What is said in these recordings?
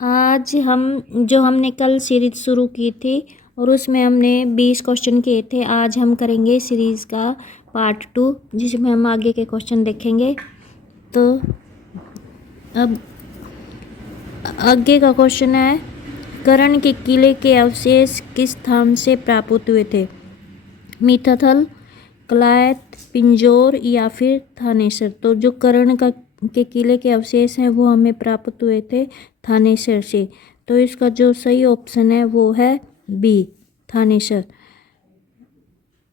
आज हमने कल सीरीज शुरू की थी और उसमें हमने 20 क्वेश्चन किए थे। आज हम करेंगे सीरीज़ का पार्ट 2 जिसमें हम आगे के क्वेश्चन देखेंगे। तो अब आगे का क्वेश्चन है, कर्ण के किले के अवशेष किस स्थान से प्राप्त हुए थे? मिथाथल, कलायत, पिंजौर या फिर थानेसर। तो जो कर्ण के किले के अवशेष हैं वो हमें प्राप्त हुए थे थानेसर से। तो इसका जो सही ऑप्शन है वो है बी, थानेसर।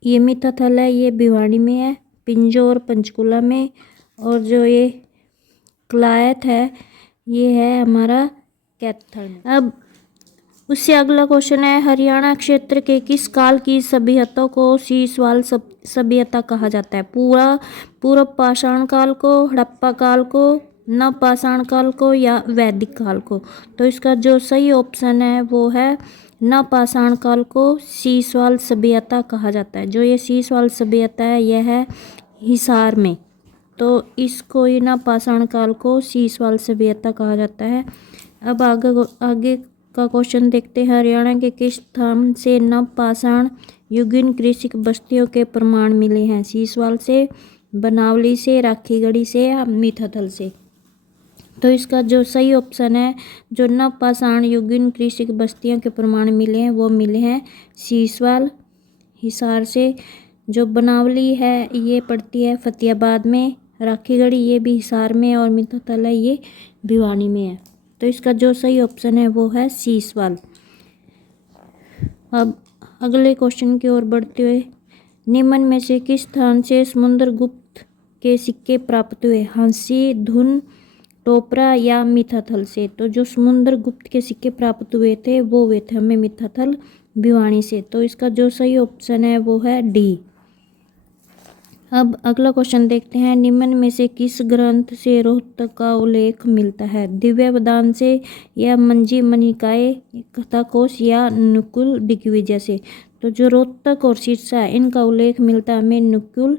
ये मिथाथल है, ये भिवाड़ी में है, पिंजौर पंचकुला में, और जो ये कलायत है ये है हमारा कैथल में। अब उससे अगला क्वेश्चन है, हरियाणा क्षेत्र के किस काल की सभ्यता को सीसवाल सभ्यता कहा जाता है? पूर्व पाषाण काल को, हड़प्पा काल को, नव पाषाण काल को या वैदिक काल को? तो इसका जो सही ऑप्शन है वो है नव पाषाण काल को सीसवाल सभ्यता कहा जाता है। जो ये सीसवाल सभ्यता है यह है हिसार में, तो इसको ये नव पाषाण काल को सीसवाल सभ्यता कहा जाता है। अब आगे का क्वेश्चन देखते हैं, हरियाणा के किस स्थान से नव पाषाण युगीन कृषि बस्तियों के प्रमाण मिले हैं? सीसवाल से, बनावली से, राखीगढ़ी से या मिथाथल से? तो इसका जो सही ऑप्शन है, जो नव पाषाण युगीन कृषि बस्तियों के प्रमाण मिले हैं वो मिले हैं सीसवाल, हिसार से। जो बनावली है ये पड़ती है फतेहाबाद में, राखीगढ़ी ये भी हिसार में, और मिथाथल है ये भिवानी में है। तो इसका जो सही ऑप्शन है वो है सीसवाल। अब अगले क्वेश्चन की ओर बढ़ते हुए, निम्न में से किस स्थान से समुद्रगुप्त के सिक्के प्राप्त हुए? हांसी, धुन, टोपरा या मिथाथल से? तो जो समुद्रगुप्त के सिक्के प्राप्त हुए थे वो हुए थे हमें मिथाथल, भिवानी से। तो इसका जो सही ऑप्शन है वो है डी। अब अगला क्वेश्चन देखते हैं, निम्न में से किस ग्रंथ से रोहतक का उल्लेख मिलता है? दिव्य वेदांत से या मंजीरा निकाय, कथाकोश या नकुल दिग्विजय से? तो जो रोहतक और सिरसा है इनका उल्लेख मिलता है हमें नकुल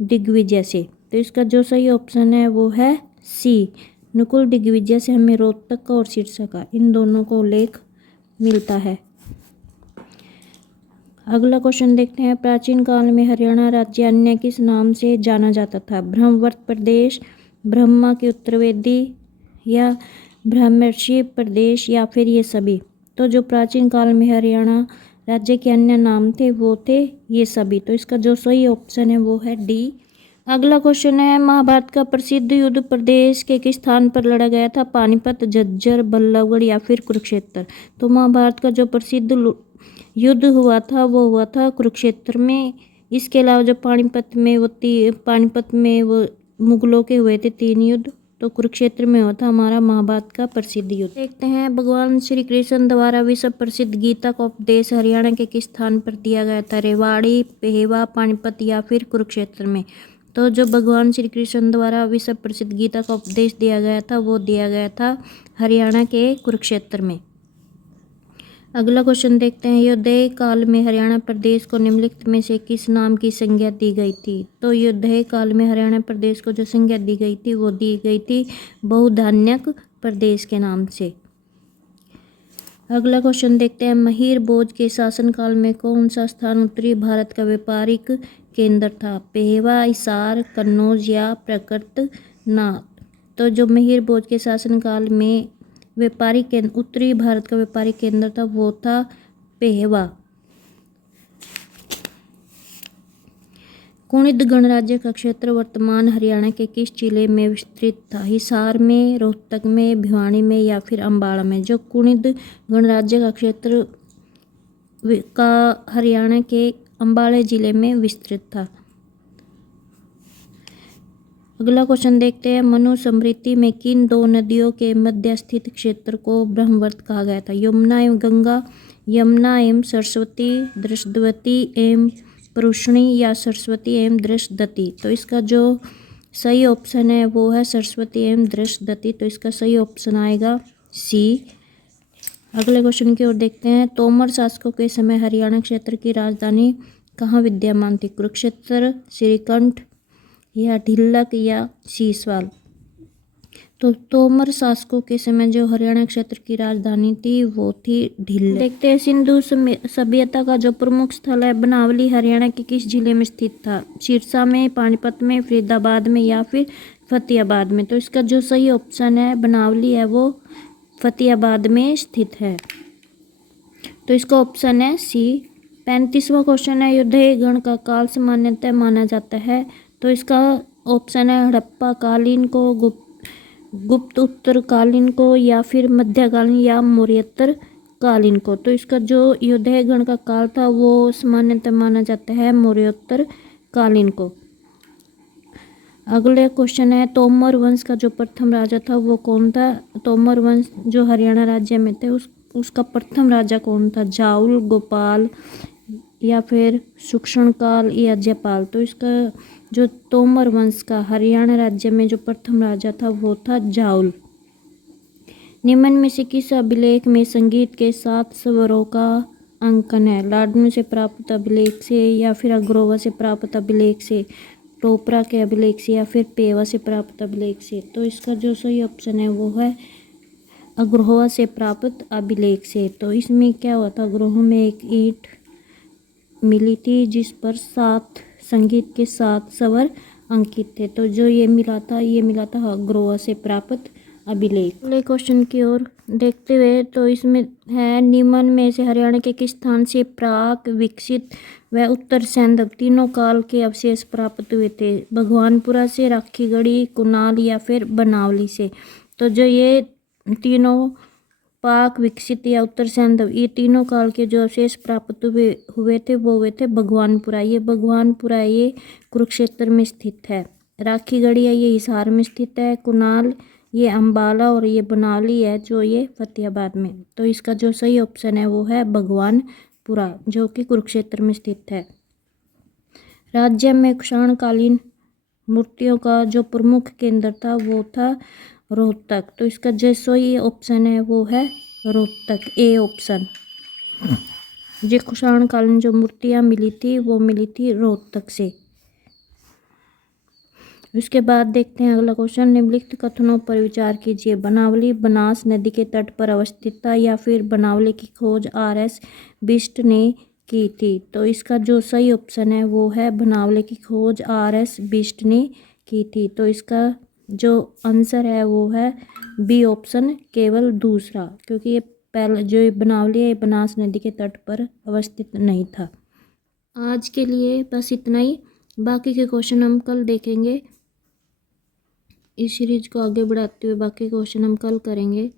दिग्विजय से। तो इसका जो सही ऑप्शन है वो है सी, नकुल दिग्विजय से हमें रोहतक का और सिरसा का, इन दोनों का उल्लेख मिलता है। अगला क्वेश्चन देखते हैं, प्राचीन काल में हरियाणा राज्य अन्य किस नाम से जाना जाता था? ब्रह्मवर्त प्रदेश, ब्रह्मा की उत्तरवेदी या ब्रह्मर्षि प्रदेश या फिर ये सभी? तो जो प्राचीन काल में हरियाणा राज्य के अन्य नाम थे वो थे ये सभी। तो इसका जो सही ऑप्शन है वो है डी। अगला क्वेश्चन है, महाभारत का प्रसिद्ध युद्ध प्रदेश के किस स्थान पर लड़ा गया था? पानीपत, झज्जर, बल्लभगढ़ या फिर कुरुक्षेत्र? तो महाभारत का जो प्रसिद्ध युद्ध हुआ था वो हुआ था कुरुक्षेत्र में। इसके अलावा जो पानीपत में वो मुगलों के हुए थे 3 युद्ध, तो कुरुक्षेत्र में हुआ था हमारा महाभारत का प्रसिद्ध युद्ध। देखते हैं, भगवान श्री कृष्ण द्वारा विश्व प्रसिद्ध गीता का उपदेश हरियाणा के किस स्थान पर दिया गया था? रेवाड़ी, पेहवा, पानीपत या फिर कुरुक्षेत्र में? तो जो भगवान श्री कृष्ण द्वारा विश्व प्रसिद्ध गीता का उपदेश दिया गया था वो दिया गया था हरियाणा के कुरुक्षेत्र में। अगला क्वेश्चन देखते हैं, युद्धय काल में हरियाणा प्रदेश को निम्नलिखित में से किस नाम की संज्ञा दी गई थी? तो युद्धय काल में हरियाणा प्रदेश को जो संज्ञा दी गई थी वो दी गई थी बहुधान्यक प्रदेश के नाम से। अगला क्वेश्चन देखते हैं, महिर भोज के शासनकाल में कौन सा स्थान उत्तरी भारत का व्यापारिक केंद्र था? पेहवा, हिसार, कन्नौज या प्रकटनाथ? तो जो महिर भोज के शासनकाल में व्यापारिक केंद्र, उत्तरी भारत का व्यापारिक केंद्र था वो था पेहवा। कुणिद गणराज्य का क्षेत्र वर्तमान हरियाणा के किस जिले में विस्तृत था? हिसार में, रोहतक में, भिवानी में या फिर अम्बाड़ा में? जो कुणिद गणराज्य का क्षेत्र का हरियाणा के अम्बाड़ा जिले में विस्तृत था। अगला क्वेश्चन देखते हैं, मनु स्मृति में किन 2 नदियों के मध्य स्थित क्षेत्र को ब्रह्मवर्त कहा गया था? यमुना एवं गंगा, यमुना एवं सरस्वती, दृष्टवती एवं परुष्णी या सरस्वती एवं दृष्टदती? तो इसका जो सही ऑप्शन है वो है सरस्वती एवं दृष्टदती। तो इसका सही ऑप्शन आएगा सी। अगले क्वेश्चन की ओर देखते हैं, तोमर शासकों के समय हरियाणा क्षेत्र की राजधानी कहाँ विद्यमान थी? कुरुक्षेत्र, श्रीकंठ या ढिल्लक या सीसवाल? तो तोमर शासकों के समय जो हरियाणा क्षेत्र की राजधानी थी वो थी ढिल्ल। देखते हैं सिंधु सभ्यता का जो प्रमुख स्थल है बनावली हरियाणा के किस जिले में स्थित था? सिरसा में, पानीपत में, फरीदाबाद में या फिर फतेहाबाद में? तो इसका जो सही ऑप्शन है बनावली है वो फतेहाबाद में स्थित है। तो इसका ऑप्शन है सी। 35वां क्वेश्चन है युद्धय गण का काल सामान्यतः माना जाता है? तो इसका ऑप्शन है हड़प्पा कालीन को, गुप्त उत्तरकालीन को या फिर मध्यकालीन या मौर्योत्तर कालीन को? तो इसका जो युद्धय गण का काल था वो सामान्यतः माना जाता है मौर्योत्तर कालीन को। अगले क्वेश्चन है तोमर वंश का जो प्रथम राजा था वो कौन था? तोमर वंश जो हरियाणा राज्य में थे उसका प्रथम राजा कौन था? जाउल, गोपाल या फिर सुक्षणकाल या जयपाल? तो इसका जो तोमर वंश का हरियाणा राज्य में जो प्रथम राजा था वो था जाउल। निम्न में से किस अभिलेख में संगीत के 7 स्वरों का अंकन है? लाडनू से प्राप्त अभिलेख से या फिर अग्रोवा से प्राप्त अभिलेख से, टोपरा के अभिलेख से या फिर पेवा से प्राप्त अभिलेख से? तो इसका जो सही ऑप्शन है वो है अग्रोहा से प्राप्त अभिलेख से। तो इसमें क्या हुआ था, अग्रोहा में एक ईंट मिली थी जिस पर 7 संगीत के 7 स्वर अंकित थे। तो जो ये मिला था अग्रोहा से प्राप्त अभिलेख। अगले क्वेश्चन की ओर देखते हुए तो इसमें है निम्न में से हरियाणा के किस स्थान से प्राक, विकसित व उत्तर सैंधव तीनों काल के अवशेष प्राप्त हुए थे? भगवानपुरा से, राखीगढ़ी, कुनाल या फिर बनावली से? तो जो ये तीनों पाक, विकसित या उत्तर सैंधव ये तीनों काल के जो अवशेष प्राप्त हुए थे वो हुए थे भगवानपुरा। ये भगवानपुरा ये कुरुक्षेत्र में स्थित है। राखीगढ़ी है ये हिसार में स्थित है। कुनाल ये अंबाला और ये बनावली है जो ये फतेहाबाद में। तो इसका जो सही ऑप्शन है वो है भगवानपुरा जो कि कुरुक्षेत्र में स्थित है। राज्य में कुषाणकालीन मूर्तियों का जो प्रमुख केंद्र था वो था रोहतक। तो इसका जो सही ऑप्शन है वो है रोहतक, ए ऑप्शन। जो कुषाणकालीन जो मूर्तियाँ मिली थी वो मिली थी रोहतक से। उसके बाद देखते हैं अगला क्वेश्चन, निम्नलिखित कथनों पर विचार कीजिए। बनावली बनास नदी के तट पर अवस्थित था या फिर बनावली की खोज आर.एस. बिष्ट ने की थी? तो इसका जो सही ऑप्शन है वो है बनावली की खोज आर.एस. बिष्ट ने की थी। तो इसका जो आंसर है वो है बी ऑप्शन, केवल दूसरा, क्योंकि ये पहले जो बनावली है बनास नदी के तट पर अवस्थित नहीं था। आज के लिए बस इतना ही, बाकी के क्वेश्चन हम कल देखेंगे। इस सीरीज को आगे बढ़ाते हुए बाकी क्वेश्चन हम कल करेंगे।